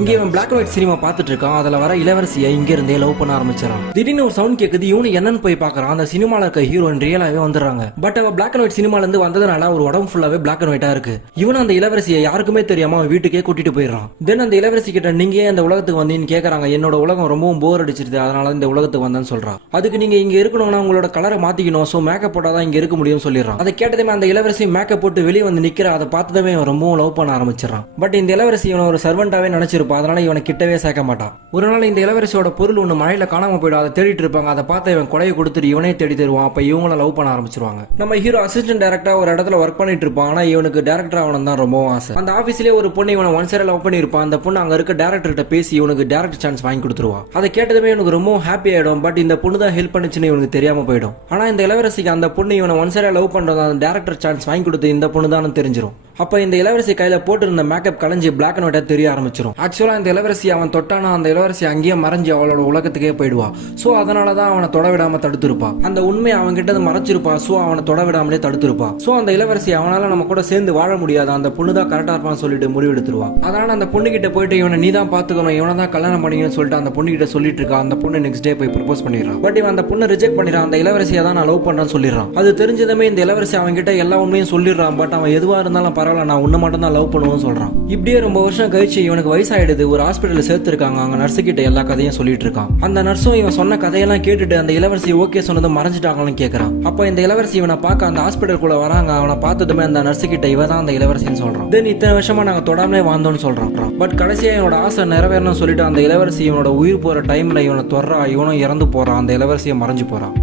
இங்க இவன் black and white cinema பார்த்துட்டு இருக்கான். அதுல வர இளவரசியை இங்க இருந்தே லவ் பண்ண ஆரம்பிச்சான். திடீர்னு ஒரு சவுண்ட் கேக்குது. இவனு என்னன்னு போய் பாக்குறான். அந்த சினிமால இருக்க ஹீரோயின் ரியலாவே வந்துடுறாங்க. பட் அவ பிளாக் அண்ட் ஒயிட் சினிமால இருந்து வந்ததுனால ஒரு உடம்பு ஃபுல்லாவே பிளாக் அண்ட் ஒயிட்டா இருக்கு. இவன் அந்த இளவரசியை யாருக்குமே தெரியாம அவன் வீட்டுக்கே கூட்டிட்டு போயிடுறான். தென் அந்த இளவரசி கிட்ட நீங்க அந்த உலகத்துக்கு வந்தீங்கன்னு கேக்குறாங்க. என்னோட உலகம் ரொம்பவும் போர் அடிச்சிருது, அதனால இந்த உலகத்துக்கு வந்தேன்னு சொல்றான். அதுக்கு நீங்க இங்க இருக்கணும்னா உங்களோட கலரை மாத்திக்கணும், சோ மேக்கப் போட்டாதான் இங்க இருக்க முடியும்னு சொல்லிடுறான். அதை கேட்டதுமே அந்த இளவரசி மேக்கப் போட்டு வெளியே வந்து நிக்கிற. அதை பார்த்ததுமே இவன் ரொம்பவும் லவ் பண்ண ஆரம்பிச்சிடறான். பட் இந்த இளவரசி இவனை ஒரு சர்வெண்டாவே நினைச்சிருப்பா, அதனால இவனை கிட்டவே சேர்க்க மாட்டான். ஒரு நாள் இந்த இளவரசியோட பொருள் ஒண்ணு மழையில காணாம போயிடும். அதை தேடிட்டு இருப்பாங்க. அதை பார்த்து இவன் கொடையை கொடுத்துட்டு இவனே தேடி தருவான். அப்ப இவங்கள லவ் பண்ண ஆரம்பிச்சிருவாங்க. நம்ம ஹீரோ அசிஸ்டன்ட் டைரக்டரா ஒரு இடத்துல ஒர்க் பண்ணிட்டு இருப்பான். ஆனா இவனுக்கு டைரக்டர் ஆகணும் தான் ரொம்ப ஆசை. அந்த ஆபீஸ்லயே ஒரு பொண்ணு இவனை ஒன் சைடா லவ் பண்ணிருப்பான். அந்த பொண்ணு அங்க இருக்க டைரக்டர் கிட்ட பேசி இவனுக்கு டைரக்டர் சான்ஸ் வாங்கி கொடுத்துருவா. அதை கேட்டதுமே இவனுக்கு ரொம்ப ஹாப்பி ஆயிடும். பட் இந்த பொண்ணு தான் ஹெல்ப் பண்ணுச்சுன்னு இவனுக்கு தெரியாம போயிடும். ஆனா இந்த இளவரசிக்கு அந்த பொண்ணு இவனை ஒன் சைடா லவ் பண்றது அந்த டைரக்டர் சான்ஸ் வாங்கி கொடுத்து இந்த பொண்ணு தான் தெரிஞ்சிடும். அப்ப இந்த இளவரசி கையில போட்டு இருந்த மேக்கப் கலைஞ்சு பிளாக் அண்ட் ஒயிட்டா தெரிய ஆரம்பிச்சிடும். ஆக்சுவலா இந்த இளவரசி அவன் தொட்டானா அந்த இளவரசி அங்கேயே மறைஞ்சு அவளோட உலகத்துக்கே போயிடுவா. சோ அதனாலதான் அவனை தொட விடாம தடுத்திருப்பா. அந்த உண்மையை அவன் கிட்ட மறைச்சிருப்பா. சோ அவனை தொட விடாமலே தடுத்திருப்பா. சோ அந்த இளவரசி அவனால நம்ம கூட சேர்ந்து வாழ முடியாது, அந்த பொண்ணு தான் கரெக்டா இருப்பான்னு சொல்லிட்டு முடிவெடுத்துருவா. அதனால அந்த பொண்ணு கிட்ட போயிட்டு இவனை நீ தான் பாத்துக்கணும், இவனை தான் கல்யாணம் பண்ணிக்கணும்னு சொல்லிட்டு அந்த பொண்ணு கிட்ட சொல்லிட்டு இருக்கா. அந்த பொண்ணு நெக்ஸ்ட் டே போய் ப்ரப்போஸ் பண்ணிடுறான். பட் இவன் அந்த பொண்ணு ரிஜெக்ட் பண்ணிடுறான். அந்த இளவரசியை தான் நான் லவ் பண்றேன்னு சொல்லிடுறான். அது தெரிஞ்சதுமே இந்த இளவரசி அவன் கிட்ட எல்லா உண்மையும் சொல்லிடுறான். பட் அவன் எதுவா இருந்தாலும் பரவாயில்ல, நான் உன்னை மட்டும் தான் லவ் பண்ணுவோம்னு சொல்றான். இப்படியே ரொம்ப வருஷம் கழிச்சு இவனுக்கு வயசாயிடுது. ஒரு ஹாஸ்பிட்டல் சேர்த்திருக்காங்க. அங்க நர்ஸ் கிட்ட எல்லா கதையும் சொல்லிட்டு இருக்கான். அந்த நர்ஸும் இவன் சொன்ன கதையெல்லாம் கேட்டுட்டு அந்த இளவரசி ஓகே சொன்னது மறைஞ்சிட்டாங்கன்னு கேட்கறான். அப்ப இந்த இளவரசி இவனை பார்க்க அந்த ஹாஸ்பிட்டலுக்குள்ள வராங்க. அவனை பார்த்ததுமே அந்த நர்ஸ் கிட்ட இவ தான் அந்த இளவரசின்னு சொல்றான். தென் இத்தனை வருஷமா நாங்க தொடாமலே வாழ்ந்தோம்னு சொல்றான். பட் கடைசியா இவனோட ஆசை நிறைவேறணும்னு சொல்லிட்டு அந்த இளவரசி இவனோட உயிர் போற டைம்ல இவனை தொடுறா. இவனும் இறந்து போறான். அந்த இளவரசியை மறைஞ்சு போறான்.